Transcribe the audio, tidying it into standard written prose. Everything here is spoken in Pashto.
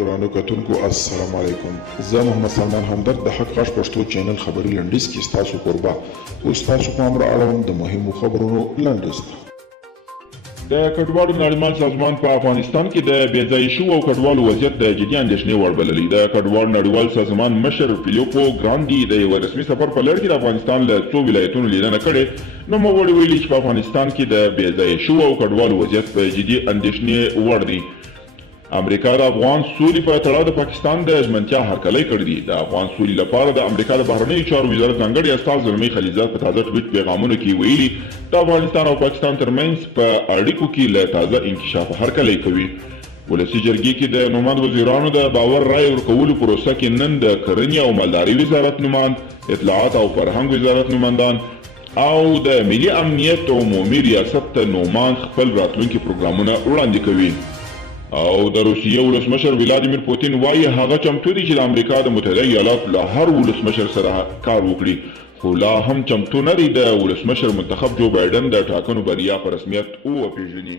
ګرانو کتونکو السلام علیکم. زه محمد سلمان همدرد د حق غږ پښتو چینل خبري لنډیز کې ستاسو قربا اوس تاسو پام را اړوم د مهمو خبرونو لنډیز ته. د کډوالو نړیوال سازمان په افغانستان کې د بېځایه شوو او کډوالو وضعیت د جدي اندېښنې وړ بللی. د کډوالو نړیوال سازمان مشر فیلیپو ګراندي د یو رسمي سفر په لړ کې د افغانستان له څو ولایتونو لیدنه کړې. نوموړي ویلي چې په افغانستان کې د بېځایه شوو او کډوالو وضعیت په جدي اندېښنې وړ دی. امریکا د افغان سولې په تړاو د پاکستان د ژمنتیا هرکلی کړی دی. د افغان سولې لپاره د امریکا د بهرنیو چارو وزارت ځانګړي استازی زلمي خلیلزاد په تازه ټویټ پیغامونو کې ویلي د افغانستان او پاکستان ترمنځ په اړیکو کې له تازه انکشاف هرکلی کوي. ولسي جرګې کې د نوماند وزیرانو د باور رای ورکولو پروسه کې نن د کرنې او مالدارۍ وزارت نوماند، اطلاعات او فرهنګ وزارت نوماندان او د ملي امنیت عمومي ریاست نوماند خپل راتلونکي پروګرامونه وړاندې کوي. او د روسیې ولسمشر ولادیمیر پوتین وایي هغه چمتو دی چې د امریکا د متحده ایالاتو له هر ولسمشر سره کار وکړي، خو لا هم چمتو نه دی د ولسمشر منتخب جو بایډن د ټاکنو بریا په رسمیت وپېژني.